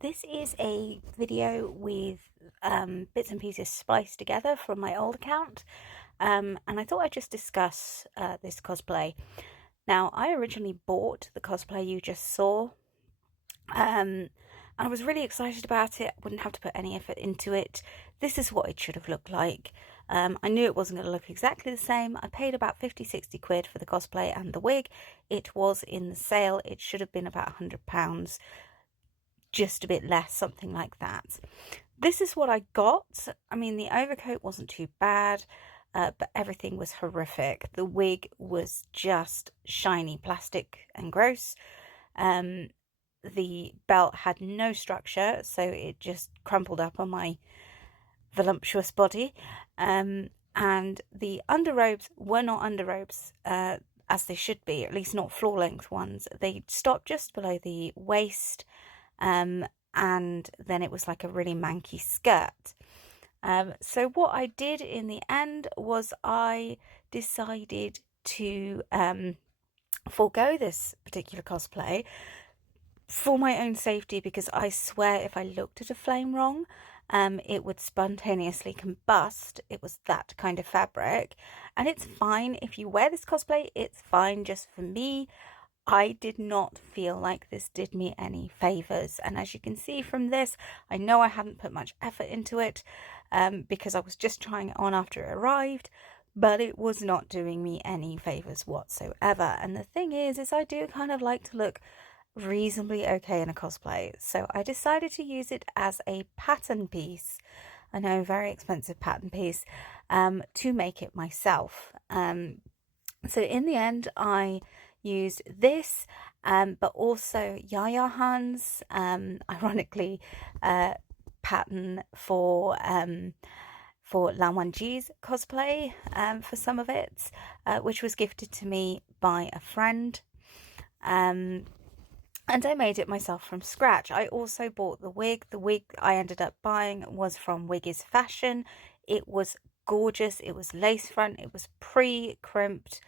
This is a video with bits and pieces spliced together from my old account, and I thought I'd just discuss this cosplay. Now, I originally bought the cosplay you just saw, and I was really excited about it. I wouldn't have to put any effort into it. This is what it should have looked like. I knew it wasn't going to look exactly the same. I paid about 50-60 quid for the cosplay and the wig. It was in the sale. It should have been about £100. Just a bit less, something like that. This is what I got. I mean, the overcoat wasn't too bad, but everything was horrific. The wig was just shiny plastic and gross. The belt had no structure, so it just crumpled up on my voluptuous body. And the underrobes were not underrobes, as they should be, at least not floor-length ones. They stopped just below the waist, and then it was like a really manky skirt. So what I did in the end was I decided to forego this particular cosplay for my own safety, because I swear if I looked at a flame wrong, it would spontaneously combust. It was that kind of fabric, and it's fine if you wear this cosplay, it's fine. Just for me, I did not feel like this did me any favours, and as you can see from this, I know I hadn't put much effort into it, because I was just trying it on after it arrived, but it was not doing me any favours whatsoever. And the thing is I do kind of like to look reasonably okay in a cosplay, so I decided to use it as a pattern piece. I know, very expensive pattern piece, to make it myself. So in the end, I used this, but also Yaya Han's ironically pattern for Lan Wangji's cosplay, for some of it, which was gifted to me by a friend. And I made it myself from scratch. I also bought the wig. The wig I ended up buying was from Wiggy's Fashion. It was gorgeous. It was lace front. It was pre-crimped.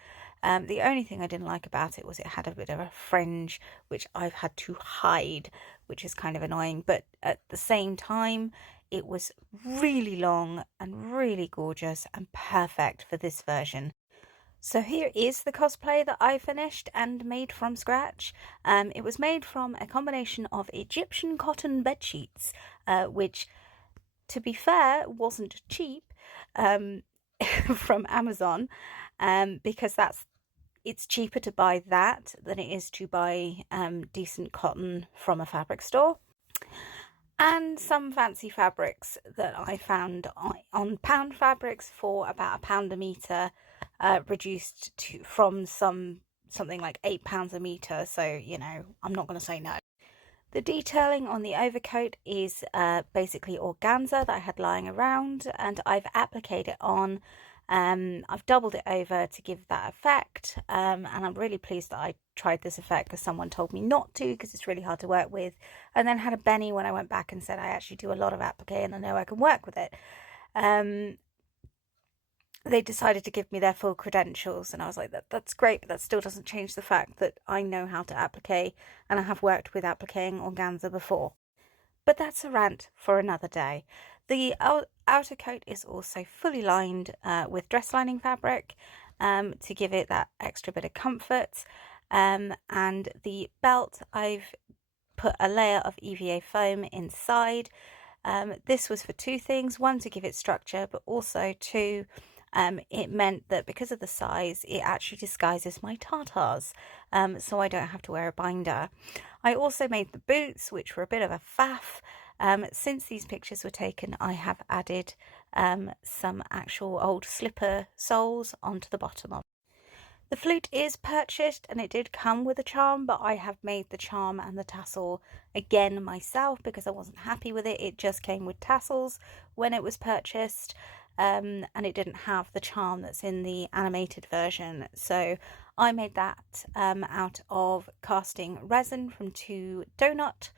The only thing I didn't like about it was it had a bit of a fringe, which I've had to hide, which is kind of annoying. But at the same time, it was really long and really gorgeous and perfect for this version. So here is the cosplay that I finished and made from scratch. It was made from a combination of Egyptian cotton bed sheets, which, to be fair, wasn't cheap, from Amazon, because it's cheaper to buy that than it is to buy decent cotton from a fabric store. And some fancy fabrics that I found on Pound Fabrics for about £1 a metre, reduced from something like £8 a metre, so you know, I'm not going to say no. The detailing on the overcoat is basically organza that I had lying around, and I've appliqued it on. I've doubled it over to give that effect, and I'm really pleased that I tried this effect because someone told me not to, because it's really hard to work with, and then had a Benny when I went back and said I actually do a lot of applique and I know I can work with it. They decided to give me their full credentials, and I was like, that's great, but that still doesn't change the fact that I know how to applique, and I have worked with appliquing organza before. But that's a rant for another day. The outer coat is also fully lined with dress lining fabric, to give it that extra bit of comfort. And the belt, I've put a layer of EVA foam inside. This was for two things. One, to give it structure, but also two, it meant that because of the size, it actually disguises my tartars, so I don't have to wear a binder. I also made the boots, which were a bit of a faff. Since these pictures were taken, I have added some actual old slipper soles onto the bottom of it. The flute is purchased and it did come with a charm, but I have made the charm and the tassel again myself because I wasn't happy with it. It just came with tassels when it was purchased, and it didn't have the charm that's in the animated version. So I made that out of casting resin from 2 donut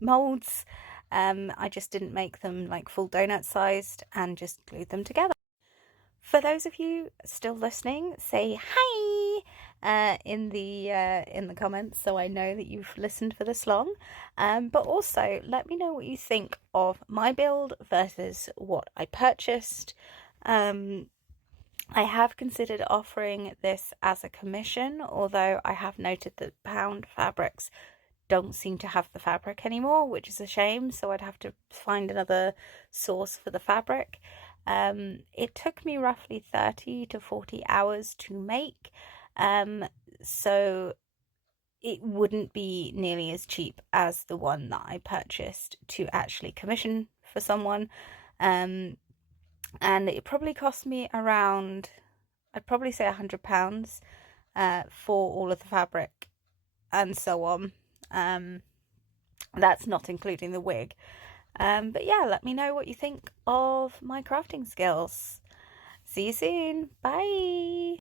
molds. I just didn't make them like full donut sized and just glued them together. For those of you still listening, say hi! in the comments, so I know that you've listened for this long. But also let me know what you think of my build versus what I purchased. I have considered offering this as a commission, although I have noted that pound fabrics don't seem to have the fabric anymore, which is a shame, so I'd have to find another source for the fabric. It took me roughly 30 to 40 hours to make, so it wouldn't be nearly as cheap as the one that I purchased to actually commission for someone. And it probably cost me around, I'd probably say £100 for all of the fabric and so on. That's not including the wig. But yeah, let me know what you think of my crafting skills. See you soon. Bye.